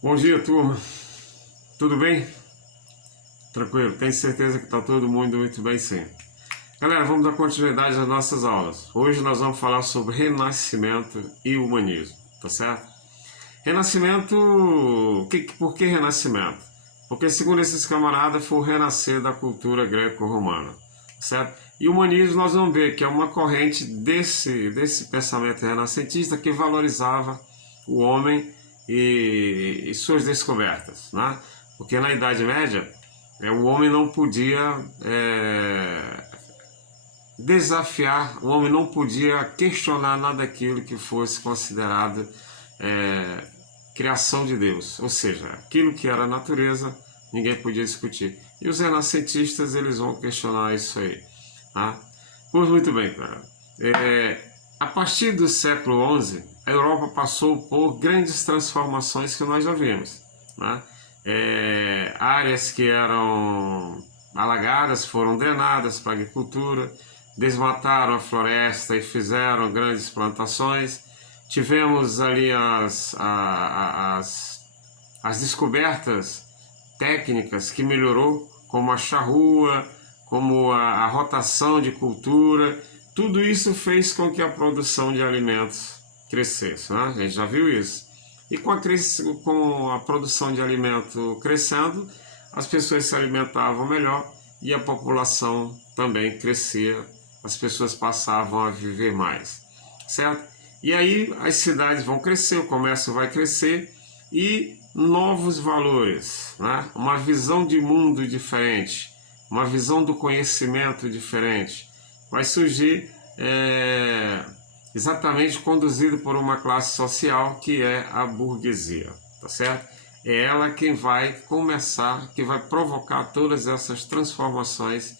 Bom dia, turma. Tudo bem? Tranquilo? Tenho certeza que está todo mundo muito bem, sim. Galera, vamos dar continuidade às nossas aulas. Hoje nós vamos falar sobre renascimento e humanismo, tá certo? Renascimento, por que renascimento? Porque segundo esses camaradas foi o renascer da cultura greco-romana, certo? E o humanismo nós vamos ver que é uma corrente desse pensamento renascentista que valorizava o homem e suas descobertas, né? Porque na Idade Média o homem não podia desafiar, o homem não podia questionar nada daquilo que fosse considerado criação de Deus, ou seja, aquilo que era natureza, ninguém podia discutir. E os renascentistas, eles vão questionar isso aí. Tá? Pois muito bem, cara. A partir do século XI, a Europa passou por grandes transformações que nós já vimos. Né? Áreas que eram alagadas foram drenadas para a agricultura, desmataram a floresta e fizeram grandes plantações. Tivemos ali as descobertas técnicas que melhorou, como a charrua, como a rotação de cultura. Tudo isso fez com que a produção de alimentos crescesse, né? A gente já viu isso. E com a produção de alimento crescendo, as pessoas se alimentavam melhor e a população também crescia, as pessoas passavam a viver mais, certo? E aí as cidades vão crescer, o comércio vai crescer e novos valores, né? Uma visão de mundo diferente, uma visão do conhecimento diferente, vai surgir exatamente conduzido por uma classe social que é a burguesia, tá certo? É ela quem vai começar, que vai provocar todas essas transformações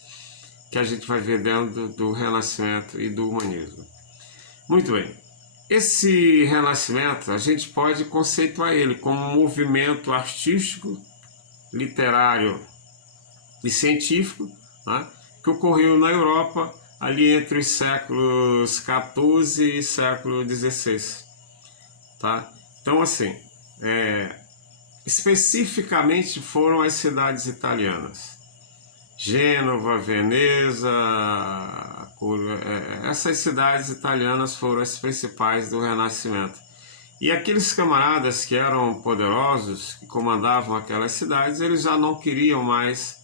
que a gente vai ver dentro do Renascimento e do Humanismo. Muito bem. Esse renascimento, a gente pode conceituar ele como um movimento artístico, literário e científico, né, que ocorreu na Europa ali entre os séculos XIV e século XVI. Tá? Então, assim, especificamente foram as cidades italianas. Gênova, Veneza, essas cidades italianas foram as principais do Renascimento. E aqueles camaradas que eram poderosos, que comandavam aquelas cidades, eles já não queriam mais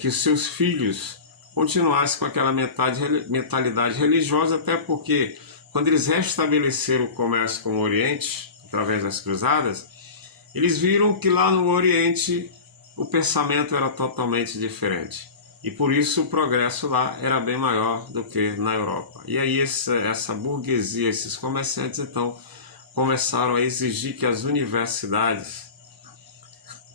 que os seus filhos continuassem com aquela mentalidade religiosa, até porque quando eles restabeleceram o comércio com o Oriente, através das cruzadas, eles viram que lá no Oriente o pensamento era totalmente diferente. E por isso o progresso lá era bem maior do que na Europa. E aí essa burguesia, esses comerciantes, então, começaram a exigir que as universidades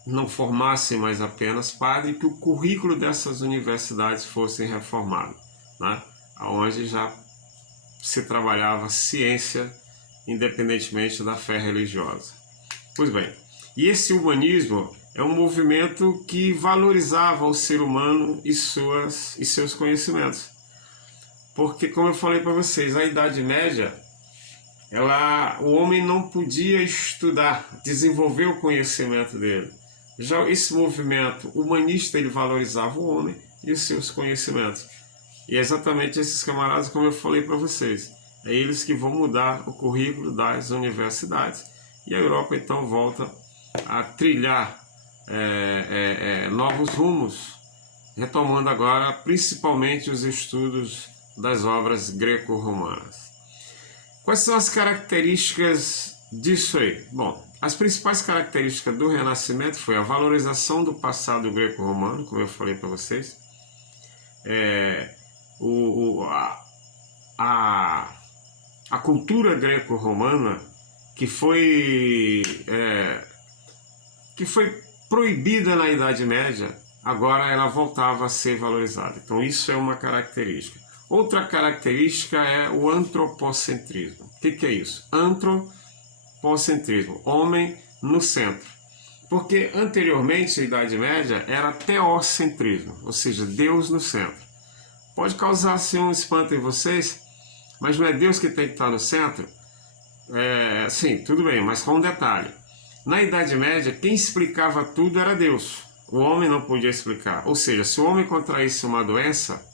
não formassem mais apenas padres e que o currículo dessas universidades fosse reformado, né? Onde já se trabalhava ciência independentemente da fé religiosa. Pois bem, e esse humanismo é um movimento que valorizava o ser humano e seus conhecimentos. Porque, como eu falei para vocês, a Idade Média, o homem não podia estudar, desenvolver o conhecimento dele. Já esse movimento humanista, ele valorizava o homem e os seus conhecimentos. E é exatamente esses camaradas, como eu falei para vocês, é eles que vão mudar o currículo das universidades. E a Europa então volta a trilhar novos rumos, retomando agora principalmente os estudos das obras greco-romanas. Quais são as características disso aí? Bom, as principais características do Renascimento foi a valorização do passado greco-romano, como eu falei para vocês, a cultura greco-romana que foi proibida na Idade Média, agora ela voltava a ser valorizada. Então isso é uma característica. Outra característica é o antropocentrismo. O que é isso? Antropocentrismo, homem no centro. Porque anteriormente a Idade Média era teocentrismo, ou seja, Deus no centro. Pode causar assim, um espanto em vocês, mas não é Deus que tem que estar no centro? Sim, tudo bem, mas com um detalhe. Na Idade Média, quem explicava tudo era Deus. O homem não podia explicar. Ou seja, se o homem contraísse uma doença,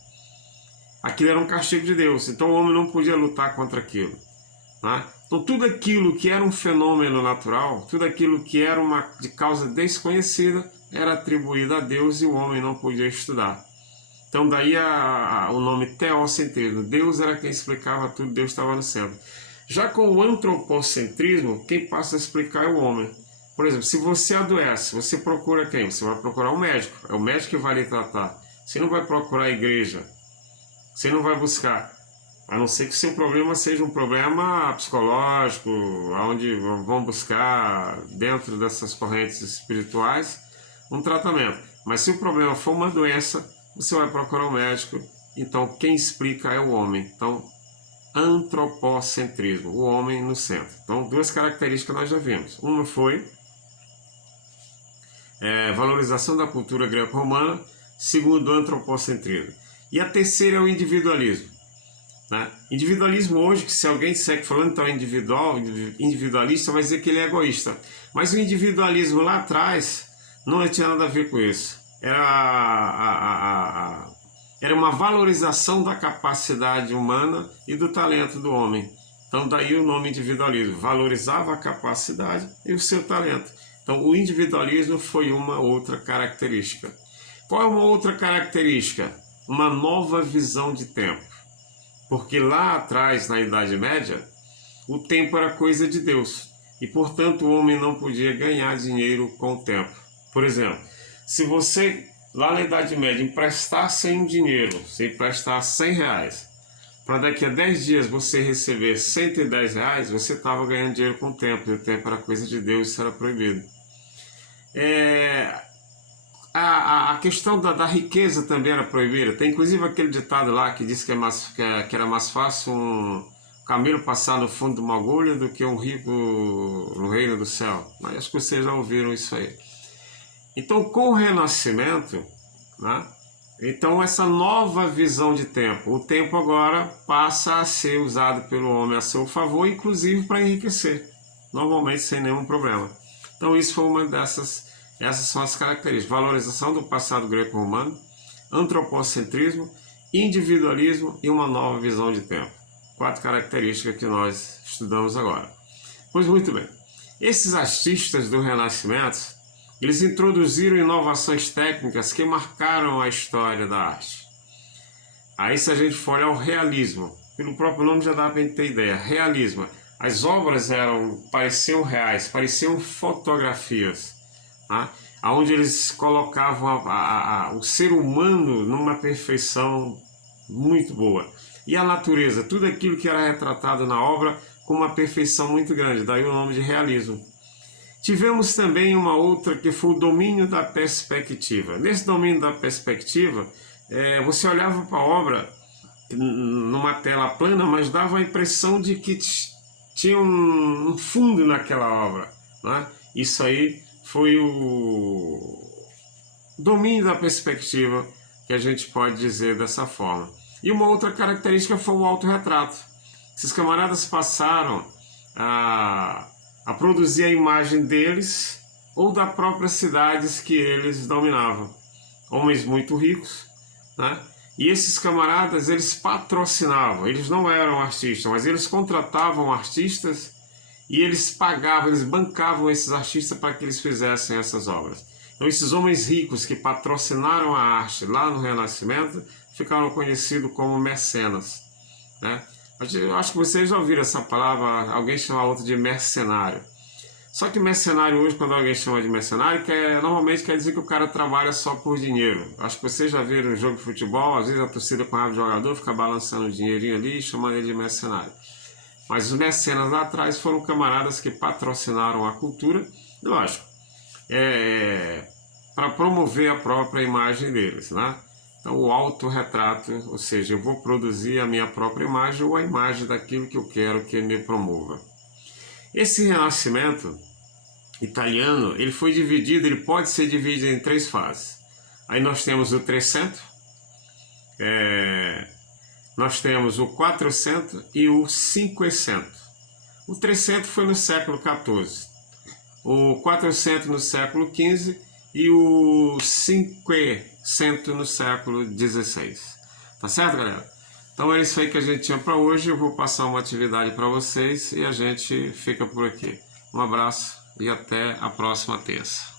aquilo era um castigo de Deus. Então o homem não podia lutar contra aquilo, né? Então tudo aquilo que era um fenômeno natural, tudo aquilo que era de causa desconhecida, era atribuído a Deus e o homem não podia estudar. Então daí o nome teocentrismo. Deus era quem explicava tudo, Deus estava no centro. Já com o antropocentrismo, quem passa a explicar é o homem. Por exemplo, se você adoece, você procura quem? Você vai procurar um médico. É o médico que vai lhe tratar. Você não vai procurar a igreja. Você não vai buscar. A não ser que o seu problema seja um problema psicológico, onde vão buscar, dentro dessas correntes espirituais, um tratamento. Mas se o problema for uma doença, você vai procurar um médico. Então, quem explica é o homem. Então, antropocentrismo, o homem no centro. Então, duas características nós já vimos. Uma foi valorização da cultura greco-romana, segundo, o antropocentrismo. E a terceira é o individualismo. Né? Individualismo hoje, que se alguém segue falando então individualista, vai dizer que ele é egoísta. Mas o individualismo lá atrás não tinha nada a ver com isso. Era uma valorização da capacidade humana e do talento do homem. Então daí o nome individualismo. Valorizava a capacidade e o seu talento. Então o individualismo foi uma outra característica. Qual é uma outra característica? Uma nova visão de tempo. Porque lá atrás, na Idade Média, o tempo era coisa de Deus. E, portanto, o homem não podia ganhar dinheiro com o tempo. Por exemplo, se você, lá na Idade Média, emprestasse um dinheiro, você emprestasse 100 reais, para daqui a 10 dias você receber 110 reais, você estava ganhando dinheiro com o tempo. E o tempo era coisa de Deus, isso era proibido. A questão da riqueza também era proibida. Tem inclusive aquele ditado lá que diz que era mais fácil um camelo passar no fundo de uma agulha do que um rico no reino do céu. Mas acho que vocês já ouviram isso aí. Então, com o Renascimento, né, então essa nova visão de tempo, o tempo agora passa a ser usado pelo homem a seu favor, inclusive para enriquecer, normalmente sem nenhum problema. Então isso foi uma essas são as características: valorização do passado greco-romano, antropocentrismo, individualismo e uma nova visão de tempo. 4 características que nós estudamos agora. Pois muito bem, esses artistas do Renascimento, eles introduziram inovações técnicas que marcaram a história da arte. Aí se a gente for olhar o realismo, pelo próprio nome já dá para a gente ter ideia, realismo. As obras pareciam reais, pareciam fotografias, tá? Onde eles colocavam o ser humano numa perfeição muito boa. E a natureza, tudo aquilo que era retratado na obra com uma perfeição muito grande, daí o nome de realismo. Tivemos também uma outra que foi o domínio da perspectiva. Nesse domínio da perspectiva, você olhava para a obra numa tela plana, mas dava a impressão de que tinha um fundo naquela obra, né? Isso aí foi o domínio da perspectiva, que a gente pode dizer dessa forma. E uma outra característica foi o autorretrato. Esses camaradas passaram a produzir a imagem deles ou das próprias cidades que eles dominavam. Homens muito ricos, né? E esses camaradas, eles patrocinavam, eles não eram artistas, mas eles contratavam artistas e eles pagavam, eles bancavam esses artistas para que eles fizessem essas obras. Então esses homens ricos que patrocinaram a arte lá no Renascimento ficaram conhecidos como mecenas, né? Eu acho que vocês já ouviram essa palavra, alguém chama outro de mercenário. Só que mercenário hoje, quando alguém chama de mercenário, normalmente quer dizer que o cara trabalha só por dinheiro. Acho que vocês já viram um jogo de futebol, às vezes a torcida com raiva do jogador fica balançando o dinheirinho ali e chamando ele de mercenário. Mas os mecenas lá atrás foram camaradas que patrocinaram a cultura, lógico, para promover a própria imagem deles, né? Então o autorretrato, ou seja, eu vou produzir a minha própria imagem ou a imagem daquilo que eu quero que me promova. Esse Renascimento italiano, ele pode ser dividido em 3 fases. Aí nós temos o Trecento, nós temos o Quattrocento e o Cinquecento. O Trecento foi no século XIV. o 400 no século XV e o 500 no século XVI. Tá certo, galera? Então é isso aí que a gente tinha para hoje. Eu vou passar uma atividade para vocês e a gente fica por aqui. Um abraço e até a próxima terça.